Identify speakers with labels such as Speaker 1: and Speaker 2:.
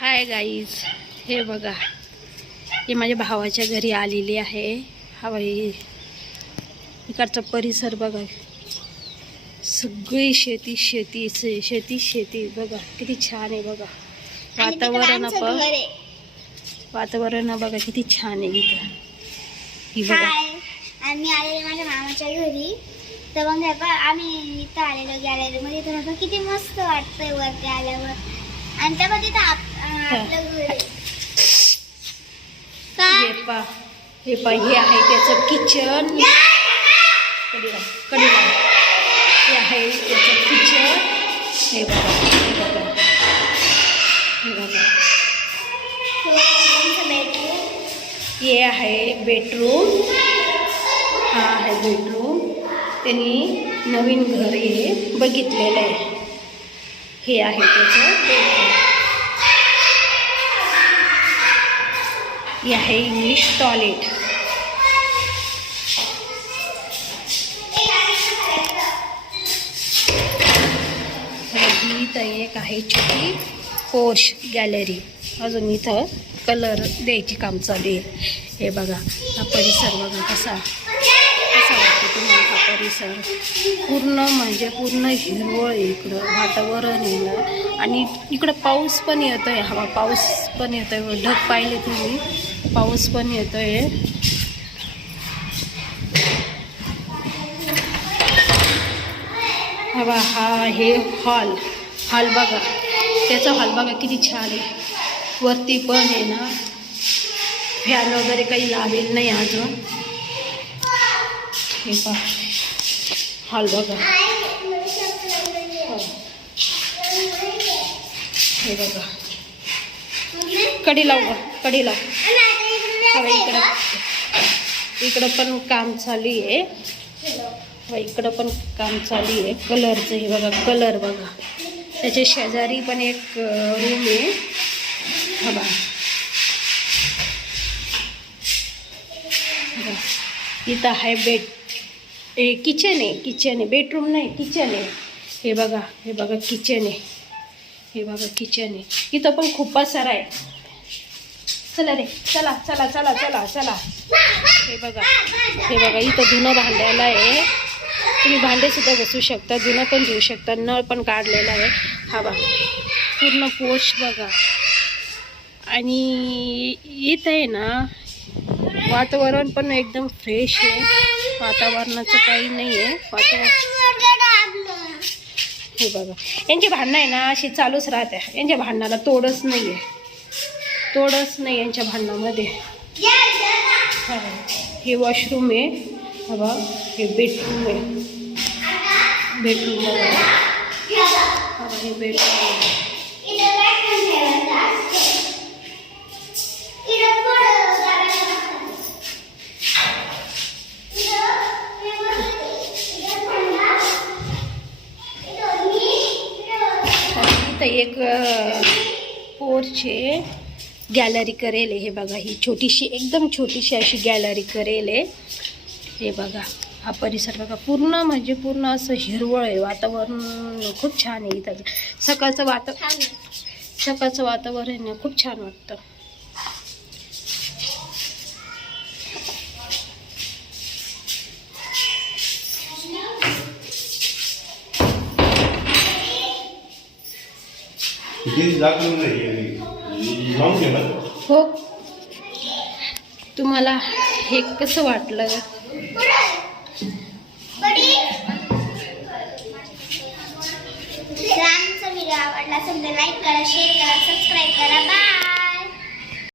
Speaker 1: Hi guys हे बघा. हे माझ्या भावाच्या घरी आलेली आहे. हा बाई इकडचा परिसर बघा. सगळी शेती शेती शेती शेती. बघा किती छान आहे बघा. वातावरण वातावरण बघा किती छान आहे इथं. ही बघा.
Speaker 2: आम्ही आलेलो माझ्या मामाच्या घरी. तर मग आम्ही इथं आलेलो गॅलरी मध्ये तर किती मस्त वाटतंय वरती आल्यावर. आणि तेव्हा तिथं
Speaker 1: हे पा हे पा हे आहे त्याचं किचन कडीला कडीला हे आहे त्याचं किचन हे बघा हे बघा. हे बघा. हे आहे बेडरूम हा आहे बेडरूम त्यांनी नवीन घर हे बघितलेलं आहे. हे आहे त्याचं बेडरूम ही आहे इंग्लिश टॉयलेट ही तर एक आहे छोटी पोर्श गॅलरी अजून इथं कलर द्यायची काम चालू आहे. हे बघा हा परिसर बघा कसा कसा वाटतो तुम्हाला हा परिसर? पूर्ण म्हणजे पूर्ण हिरवळ इकडं वातावरण आहे ना. आणि इकडं पाऊस पण येतो आहे हवा पाऊस पण येतो आहे ढग पाहिले तुम्ही. पाऊस पण येतो आहे हवा हा हे हॉल हॉल बघा. त्याचा हॉल बघा किती छान आहे. वरती पण आहे ना. फॅन वगैरे काही लावेल नाही अजून. हे पहा. हॉल बघा. हो. हे. बघा. कडी लाव गं, कडी लाव. इकडं. इकडं. पण काम चालू आहे. व इकडं पण काम चालू आहे. कलरचं हे बघा कलर बघा. त्याच्या शेजारी पण एक रूम आहे. हा बघा. इथं आहे बेड हे किचन आहे किचन आहे. बेडरूम नाही किचन आहे. हे बघा हे बघा किचन आहे. हे बघा किचन आहे. इथं पण खूप पसारा आहे. चला रे चला चला चला चला चला. हे बघा हे बघा इथं धुणं भांड्याला आहे. तुम्ही भांडेसुद्धा घसू शकता धुणं पण धुवू शकता नळ पण काढलेला आहे. हा बघा पूर्ण पोष बघा. आणि इथं आहे ना वातावरण पण एकदम फ्रेश आहे. वातावरणाचं काही नाही आहे वातावरण हे बघा यांची भांडणं आहे ना अशी चालूच राहते यांच्या भांडणाला तोडच नाही आहे तोडच नाही यांच्या भांडणामध्ये. हे वॉशरूम आहे. हा हे बेडरूम आहे. बेडरूम हे बेडरूम एक पोर्च आहे गॅलरी करेल आहे. हे बघा ही छोटीशी एकदम छोटीशी अशी गॅलरी करेल आहे. हे बघा हा परिसर बघा पूर्ण म्हणजे पूर्ण असं हिरवळ आहे. वातावरण खूप छान आहे इथं. सकाळचं वाता सकाळचं वातावरण खूप छान वाटतं.
Speaker 3: जागरूक नाही
Speaker 1: हो. तुम्हाला हे कसं वाटलं?